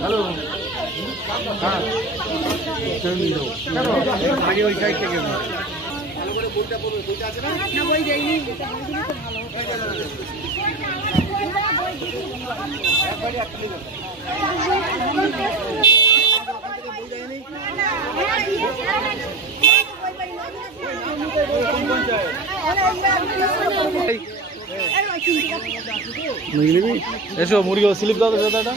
hello হ্যাঁ আগে ওই সাইড থেকে এসো মুরগি স্লিপ দাও দাদাটা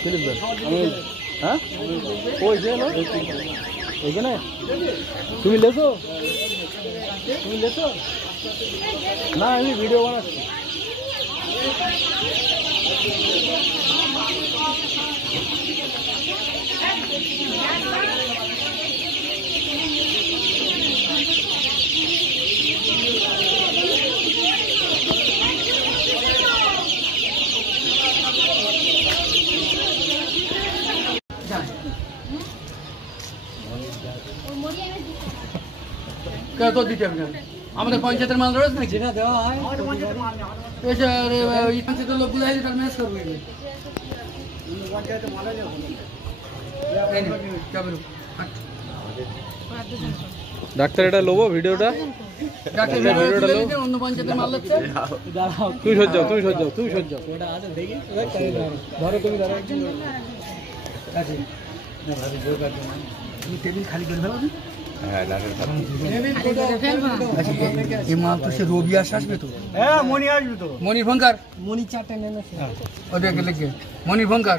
স্লিপ দাও হ্যাঁ ওই যে ওইখানে তুমি লেছো না আমি ভিডিও বানাচ্ছি তো দিতে হবে আমাদের পঞ্চায়েতের মাল রয়েছে নাকি যেটা দেওয়া হয় পঞ্চায়েতের লোকগুলো আছে তার ম্যাচ করবে ডাক্তার এটা লোবো ভিডিওটা অন্য পঞ্চায়েতের মাল লাগছে তুই সজ্জাও ধরো তুমি ধরো টেবিল খালি করে ফেলো এই মাল তো সে রবি আসবে তো হ্যাঁ মনি আসবে তো মনির ফোনকার মনি 4টা নেন আছে ওদেরকে লিখে মনির ফোনকার